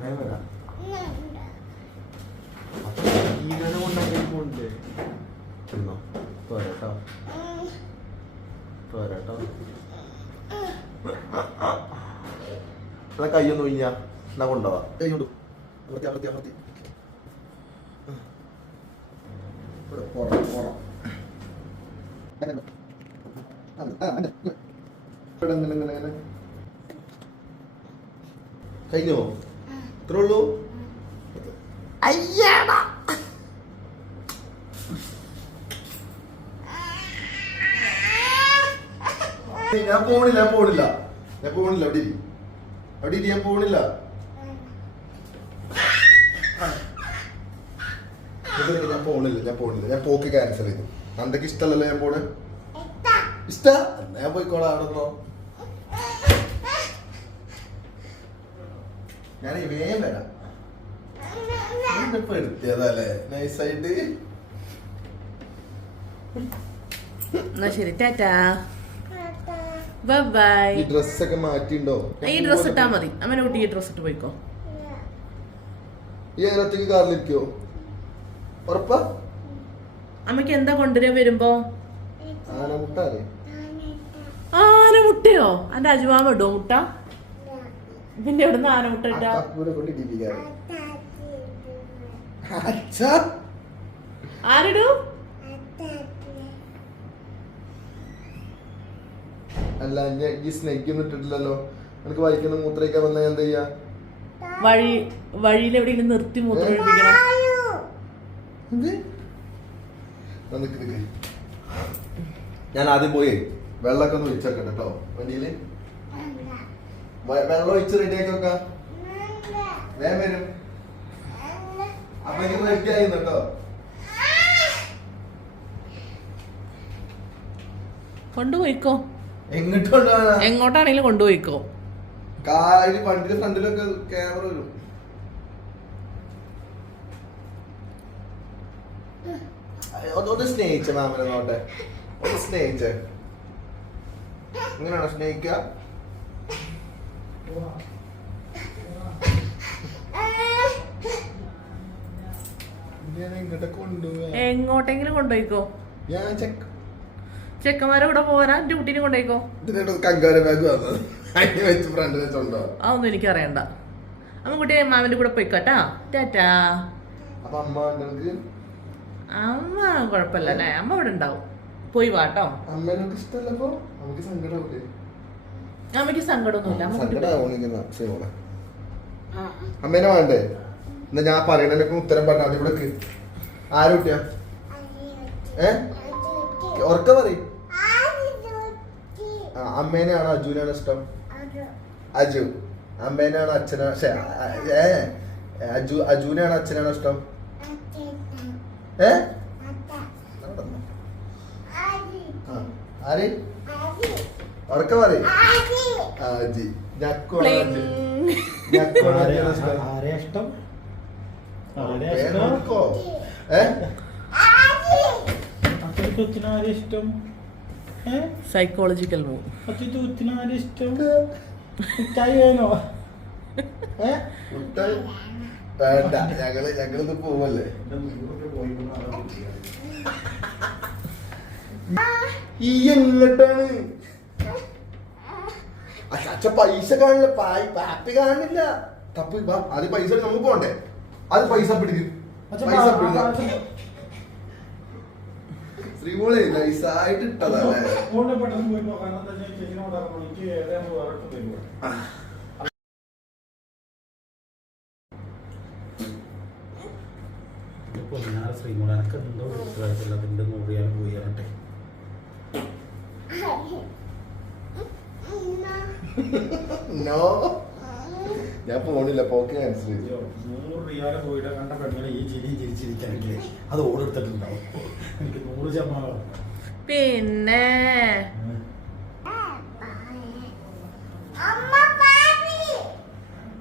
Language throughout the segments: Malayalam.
ഞാൻ വരാം ഇങ്ങനെ കൊണ്ടാക്കി പോണില്ലേ? ഇരുന്നോ പോരാട്ടോ. പോരാട്ടോ. എന്നാ കയ്യൊന്ന് ഒഴിഞ്ഞ. എന്നാ കൊണ്ടുപോവാ. കൈ കൊണ്ടു അമർത്തി അമർത്തി അമർത്തി. ഇവിടെ പോറാം കഴിഞ്ഞോ? ഇത്രേ ഉള്ളൂ അയ്യാടാ ഞാൻ പോണില്ല ഞാൻ പോണില്ല. ഞാൻ പോണില്ല അവിടെ ഇരി അവിടെ ഇരി ഞാൻ പോണില്ല. ഞാൻ പോണില്ല ഞാൻ പോണില്ല. ഞാൻ പോക്ക് ക്യാൻസൽ ചെയ്തു. നന്ദക്ക് ഇഷ്ടമല്ലല്ലോ ഞാൻ പോണ്? ഇഷ്ട. ഞാൻ പോയിക്കോളാം അവിടെ നിന്നോ. ഞാൻ വേഗം വരാം. എടുത്തിയതല്ലേ? നൈസായിട്ട് എന്നാ ശരി ടാറ്റാ. ബൈ ഈ ഡ്രസ്സൊക്കെ മാറ്റിണ്ടോ? ഈ ഡ്രസ് ഇട്ടാ മതി. അമ്മനെ കുട്ടി ഈ ഡ്രസ് ഇട്ട് പോയിക്കോ. ഈ അങ്ങനെ ഒറ്റയ്ക്ക് കാറിലിരിക്കോ ഉറപ്പാ? എന്താ കൊണ്ടുവരാ വരുമ്പോ? ആനമുട്ടയോ? അന്റെ അജുമാമ ഇടോ മുട്ട? പിന്നെ എവിടെ ആന മുട്ട ഇട്ടാ? അക്കൂരെ കൊണ്ട് ഇടിപ്പിക്കാറ് ആരിടൂ? അല്ല ഞാൻ ഈ സ്നേഹിക്കൊന്നും ഇട്ടിട്ടില്ലല്ലോ. എനിക്ക് വഴിക്കുന്ന മൂത്രയിക്കാൻ വന്നാൽ ഞാൻ എന്താ ചെയ്യാ വഴി വഴിയിൽ എവിടെയെങ്കിലും നിർത്തി മൂത്രം ഒഴിപ്പിക്കണം. ഞാൻ ആദ്യം പോയി വെള്ളമൊക്കെ ഒന്ന് ഒഴിച്ചേക്കട്ടെ കേട്ടോ വണ്ടിയിൽ? വെള്ളം ഒഴിച്ച് റെഡിയാക്കി വെക്കാം. വേഗം വരും. അപ്പൊ ഇങ്ങനെ റെഡി ആയിരുന്നു കേട്ടോ കൊണ്ടുപോയിക്കോ. എങ്ങോട്ട് കൊണ്ടുപോകാനാ എങ്ങോട്ടാണെങ്കിലും കൊണ്ടുപോയിക്കോ. കാര്യം വണ്ടിയുടെ ഫ്രണ്ടിലൊക്കെ ക്യാമറ വരും. ഒന്ന് സ്നേഹിച്ച മാമനെ നോട്ടെ. ഒന്ന് സ്നേഹിച്ചേ. ഇങ്ങനെയാണോ സ്നേഹിക്കുക? എങ്ങോട്ടെങ്കിലും കൊണ്ടുപോയിക്കോ? ചെക്കന്മാരെ കൂടെ പോരാ ഡ്യൂട്ടിന് കൊണ്ടുപോയിക്കോ? അതൊന്നും എനിക്ക് അറിയണ്ട. അമ്മക്കുട്ടി മാമന്റെ കൂടെ പോയിക്കോട്ടാ ടാറ്റാ. അമ്മ കൊഴപ്പല്ലേ അമ്മ കുഴപ്പമില്ല അല്ലേ അമ്മ ഇവിടെ ഉണ്ടാവും. പോയി വാട്ടോ അമ്മേനൊക്കെ ഇഷ്ടമല്ലപ്പോ നമുക്ക് സങ്കടമില്ലേ അമ്മയ്ക്ക് സങ്കടമൊന്നുമില്ല. അമ്മേനെ വേണ്ടേ? എന്നാ ഞാൻ പറയണതിനൊക്കെ ഉത്തരം പറഞ്ഞാൽ ഇവിടെ ആര് കുട്ടിയാ? ഏ? ഉറക്ക പറയും. അമ്മേനെയാണോ അജുവിനാണോ ഇഷ്ടം? അജു. അമ്മേനാണോ അച്ഛനാ? ശ്ശെ, അ- ഏ? അജു അജുവിനാണോ അച്ഛനാണോ ഇഷ്ടം? ഏ? ആര്? ഉറക്ക പറയും. ആജി ആരെ- ഇഷ്ടം? ആരെ ഇഷ്ടം? ആരെ ഇഷ്ടം? ഏ? അച്ഛൻ കൊച്ചിന് ആരെ ഇഷ്ടം? ഏ? സൈക്കോളജിക്കൽ മൂവ് വേണ്ട. ഞങ്ങൾ ഞങ്ങളിത് പോവല്ലേ? ഈ എങ്ങട്ടാണ്? അച്ഛ പൈസ കാണില്ല പാപ്പി കാണില്ല തപ്പ് അത് പൈസ നമുക്ക് പോണ്ടേ? അത് പൈസ പിടിക്കും. പൈസ പിടിക്കാം. ശ്രീമോളെ നൈസായിട്ട് ഇട്ടതല്ലേ ശ്രീമോളെ എനിക്ക് എന്തോ അതിന്റെ മുറിയാൻ പോയി ഇറട്ടെ നോ ഞാൻ പോണില്ല പോക്ക് ക്യാൻസൽ ചെയ്തു. അയ്യോ, നൂറ് റിയാൽ പോയിട്ട് കണ്ട പെണ്ണുങ്ങളെ ഈ ചിരി ചിരിച്ചിരിക്കാനെങ്കിൽ അത് ഓടെടുത്തിട്ടുണ്ടാവും എനിക്ക് നൂറ് ശതമാനം. പിന്നെ.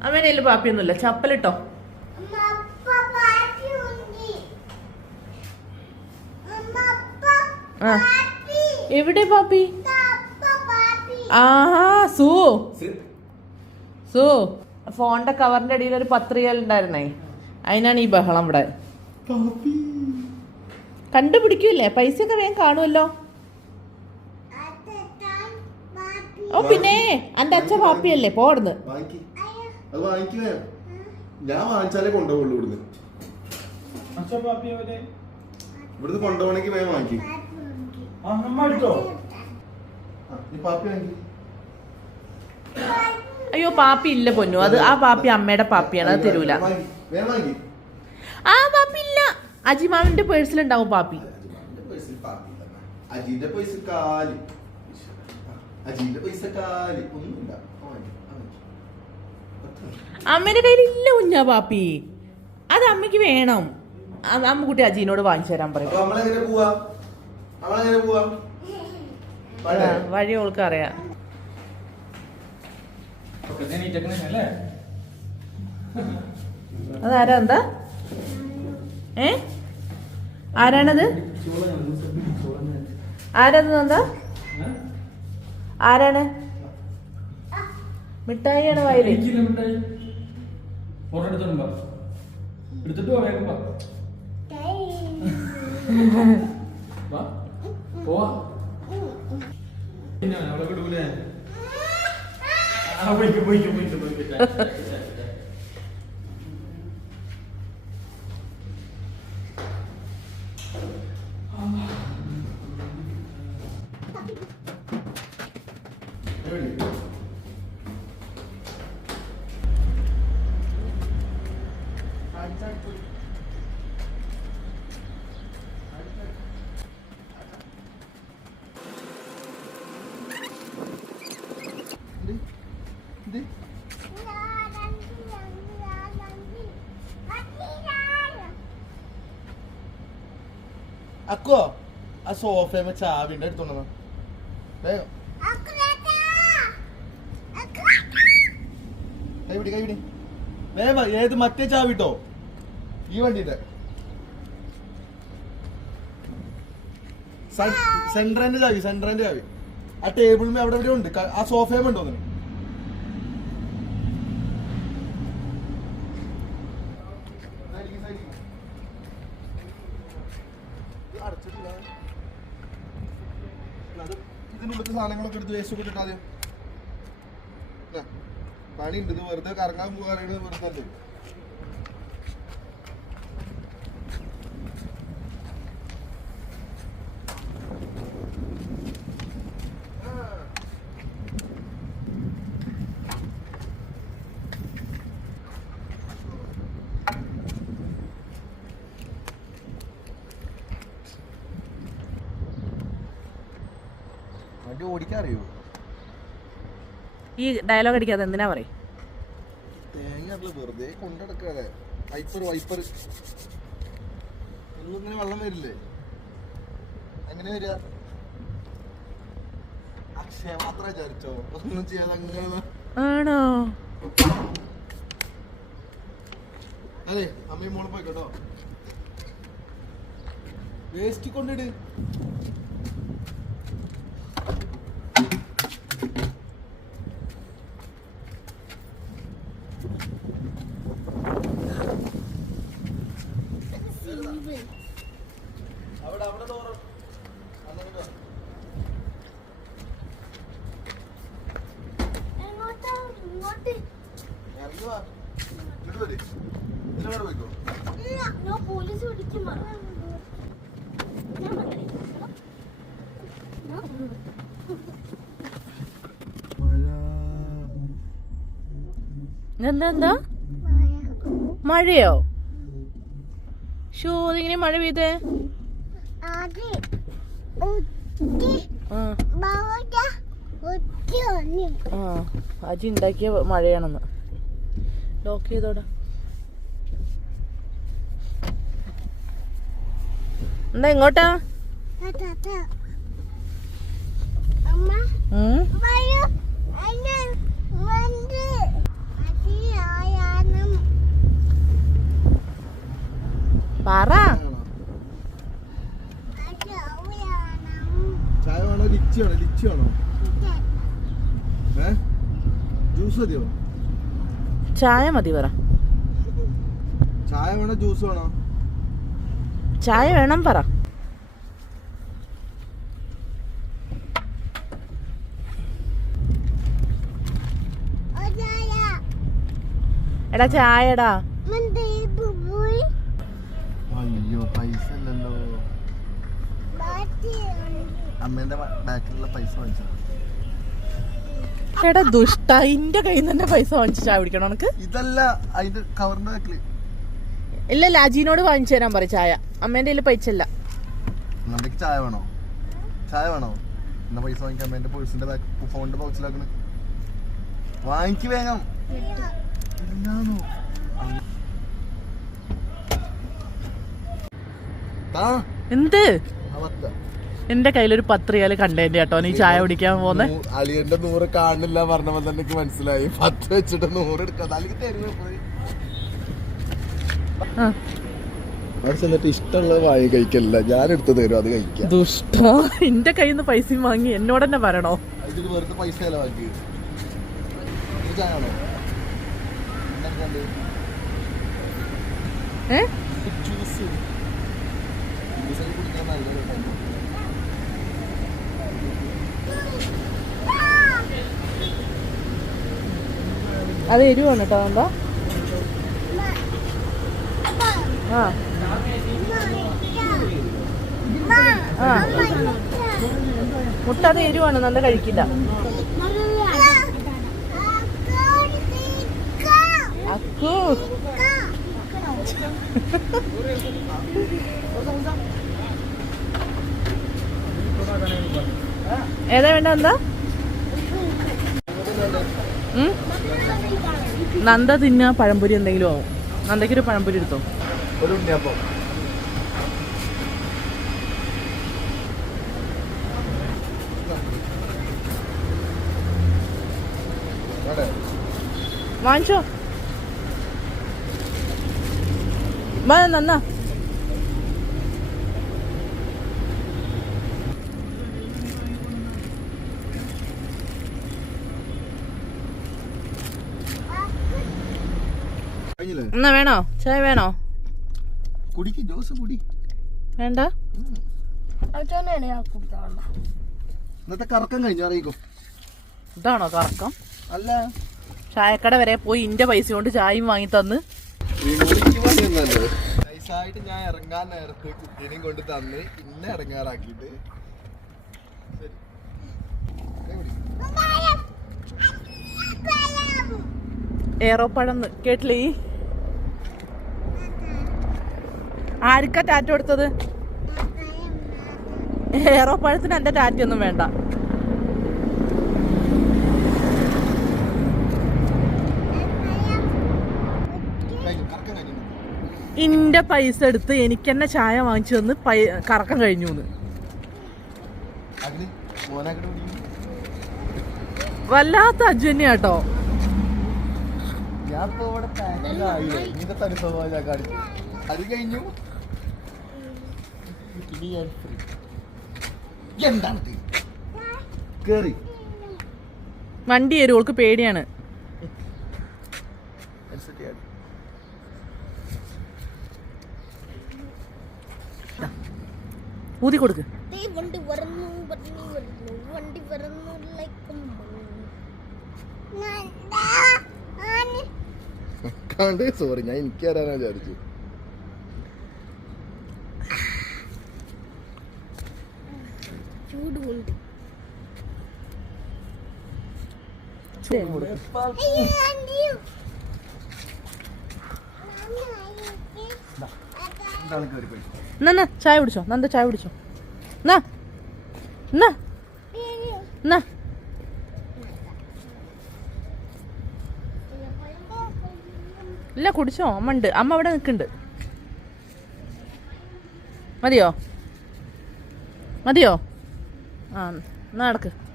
അമ്മേനെയല്ല പാപ്പിയൊന്നുമില്ല. ചപ്പലിട്ടോ? എവിടെ പാപ്പി? ആ സു. സു. ഫോണിന്റെ കവറിന്റെ അടിയിൽ ഒരു പത്രികൾ ഉണ്ടായിരുന്നേ. അതിനാണ് ഈ ബഹളം ഇവിടെ. കണ്ടുപിടിക്കൂല്ലേ കണ്ടുപിടിക്കൂലേ പൈസ ഒക്കെ വേഗം കാണുമല്ലോ ഓ പിന്നെ എന്റെ അച്ഛൻ പാപ്പിയല്ലേ പോടുന്ന് ഞാൻ വാങ്ങിച്ചാലേ കൊണ്ടുപോകുള്ളൂ ഇവിടുന്ന്. അച്ഛൻ പാപ്പി അവരെ ഇവിടുന്ന് കൊണ്ടുപോകണമെങ്കിൽ വേഗം വാങ്ങിക്കും ആ അമ്മ എടുത്തോ നീ പാപ്പി വാങ്ങിക്കും അയ്യോ പാപ്പി ഇല്ല പൊന്നു. അത് ആ പാപ്പി അമ്മയുടെ പാപ്പിയാണ്. അത് തരൂല. ആ പാപ്പി ഇല്ല. അജിമാവിന്റെ പേഴ്സിലുണ്ടാവും പാപ്പി. അജിന്റെ പൈസ പൈസ കാലി. അജിന്റെ പൈസ കാലി. ഒന്നുമില്ല. അമ്മേന്റെ കയ്യിൽ ഇല്ല കുഞ്ഞാ പാപ്പി. അത് അമ്മയ്ക്ക് വേണം. അമ്മുക്കുട്ടി അജീനോട് വാങ്ങിച്ചു തരാൻ പറയും. വഴി ഓൾക്ക് അറിയാം. അല്ലേ? അതാരാ എന്താ? ഏ? ആരാണത്? ആരാത് എന്താ? ആരാണ്? മിഠായിയാണ് വയൽ. എടുത്തിട്ട് പിന്നെ അവളെ വിടൂലേ? ആ പോയിക്കോ പോയിക്കോ പോയിക്കോ പോയിക്കോ അക്കോ ആ സോഫയമ്മ ചാവിന്റെ അടുത്തുണ്ടോ വേഗം. കൈപിടി കൈപിടി വേഗം. ഏത് മറ്റേ ചാവിട്ടോ ഈ വണ്ടിയുടെ. സെൻട്രന്റെ ചാവി സെൻട്രന്റെ ചാവി. ആ ടേബിളിൽ അവിടെ എവിടെ ഉണ്ട്. ആ സോഫയമ്മ ഉണ്ടോ അതിന് സാധനങ്ങളൊക്കെ എടുത്ത് വേസ്റ്റ് ഇട്ടിട്ട് ആദ്യം. പണിയുണ്ട്. ഇത് വെറുതെ കറങ്ങാൻ പോകാനാണ് വെറുതെ അല്ലേ ഓടിക്കാൻ അറിയോ ഈ ഡയലോഗ് അടിക്കാതെ എന്തിനാ പറയും? തേങ്ങ അറിയില്ല വെറുതെ കൊണ്ടെടുക്കാതെ. വൈപ്പർ വൈപ്പർ ഒന്നും ഇങ്ങനെ വെള്ളം വരില്ലേ? എങ്ങനെ വരിക? അക്ഷയ മാത്രം വിചാരിച്ചോ? ഒന്നും ചെയ്യാതെ അങ്ങനെ ആണോ? അതെ അമ്മയും മോളും പോയിക്കോട്ടോ. കേട്ടോ വേസ്റ്റ് കൊണ്ടിട് അവിടെ അവിടെ ഡോറ് അങ്ങോട്ട് വാ. ഇറങ്ങി വാ ഇങ്ങോട്ട് വരെ ഇതിലവിടെ പോയിക്കോ പോലീസ് പിടിക്കും ഞാൻ വന്നേ. എന്താ എന്താ മഴയോ? ഷോ അതിങ്ങനെ മഴ പെയ്തേ? ആ. അജി ഉണ്ടാക്കിയ മഴയാണെന്ന്. ലോക്ക് ചെയ്തോടാ. എന്താ ഇങ്ങോട്ടാ താത്ത അമ്മ ഉം? വരൂ എന്നെ വന്ന് അതിയായാനം പറ അതിയായാനം ചായ വേണോ ലിച്ചി വേണോ ലിച്ചി വേണോ ഏ ജ്യൂസ് മതിയോ ചായ മതി പറ. ചായ വേണോ? ജ്യൂസ് വേണോ? ചായ വേണം പറ. എടാ ചായടാ. അയ്യോ പൈസ അമ്മേന്റെ ബാക്കിലുള്ള പൈസ വാങ്ങിച്ചു. എടാ ദുഷ്ട ഇന്റെ കയ്യിൽ നിന്ന് തന്നെ പൈസ വാങ്ങിച്ച് ചായ കുടിക്കണം ഉനക്ക് ഇതല്ല അതിന്റെ കവറിന്റെ ബാക്കിൽ ഇല്ല ലാജിനോട് വാങ്ങിച്ചു തരാൻ പറ ചായ. അമ്മേന്റെ കയ്യിൽ പൈസ ഇല്ല. നമുക്ക് ചായ വേണോ? ചായ വേണോ? എന്നാ പൈസ വാങ്ങിക്കാം അമ്മേന്റെ പേഴ്സിന്റെ ബാക്ക് ഫോണിന്റെ പൗച്ചിലാക്കണ് വാങ്ങിക്ക് വേഗം. ഇല്ലാന്നോ. എന്ത്. എന്റെ കയ്യിലൊരു പത്ത് റിയാൽ കണ്ടേന്റെ കേട്ടോ. നീ ചായ കുടിക്കാൻ പോന്നെ? നൂ- അളിയന്റെ നൂറ് കാണില്ല പറഞ്ഞപ്പോ തന്നെ എനിക്ക് മനസ്സിലായി. പത്ത് വെച്ചിട്ട് നൂറ് എടുക്കാം അല്ലെങ്കിൽ തരുന്നു ആ, അവിടെ ചെന്നിട്ട് ഇഷ്ടമുള്ളത് വാങ്ങി കഴിക്കല്ല ഞാൻ എടുത്തു തരും അത് കഴിക്കാം. ദുഷ്ട. എന്റെ കയ്യിൽ നിന്ന് പൈസയും വാങ്ങി എന്നോട് തന്നെ പറയണോ വെറുതെ പൈസ ചെലവാക്കി? ഏ? ജ്യൂസ് കുടിക്കാൻ നല്ലത് അത് എരിവാണ് കേട്ടോ എന്താ ആ. മുട്ട അത് എരിവാണ് നല്ല കഴിക്കില്ല. ഏതാ വേണ്ട എന്താ? നന്ദ തിന്ന പഴംപൊരി എന്തെങ്കിലും ആവും. പഴംപൊരി എടുത്തോ? ഒരു ഉണ്ണിയപ്പം. അവിടെ. വാങ്ങിച്ചോ. വാ നന്ന. എന്നാ വേണോ? ചായ വേണോ? കുടിക്ക് ജ്യൂസ് കുടി. വേണ്ട. ഇന്നത്തെ കറക്കം കഴിഞ്ഞു അറിയിക്കോ. ഇതാണോ കറക്കം? അല്ല. ചായക്കട വരെ പോയി ഇന്റെ പൈസ കൊണ്ട് ചായയും വാങ്ങി തന്ന്. നൈസായിട്ട് ഞാൻ ഇറങ്ങാൻ നേരത്ത് കുട്ടീനെയും കൊണ്ട് തന്ന് ഇന്നെ കുടി. ഏറോപ്പഴം. കേട്ടില്ലേ ഈ? ആർക്കാ ടാറ്റ കൊടുത്തത് ഏറോപ്പഴത്തിന് എന്റെ ടാറ്റ ഒന്നും വേണ്ട. ഇന്റെ പൈസ എടുത്ത് എനിക്ക് തന്നെ ചായ വാങ്ങിച്ചു തന്ന് കറക്കം കഴിഞ്ഞു. വല്ലാത്ത അജു തന്നെയാട്ടോ ഞാൻ ഇപ്പൊ ഇവിടെ. അത് കഴിഞ്ഞു. ഇനി ഞാൻ free. എന്താണ് ഇത്? കേറി. വണ്ടി വരും ഓൾക്ക് പേടിയാണ്. ഊതി കൊടുക്ക്. വണ്ടി വരുന്നു വണ്ടി വരുന്നു. വണ്ടി വരുന്നു ലൈക്ക് കണ്ട് സോറി ഞാൻ എനിക്ക് വരാനാ വിചാരിച്ചു ചൂടുണ്ട് ചൂട് കൊടുക്ക്. എന്താണ് കയറി പോയി എന്നാ എന്നാ, ചായ കുടിച്ചോ? നന്ദ ചായ കുടിച്ചോ? എന്നാ എന്നാ എന്നാ. ഇല്ല കുടിച്ചോ? അമ്മ ഉണ്ട്. അമ്മ അവിടെ നിൽക്കുന്നുണ്ട്. മതിയോ? മതിയോ? ആ എന്നാ നടക്ക്.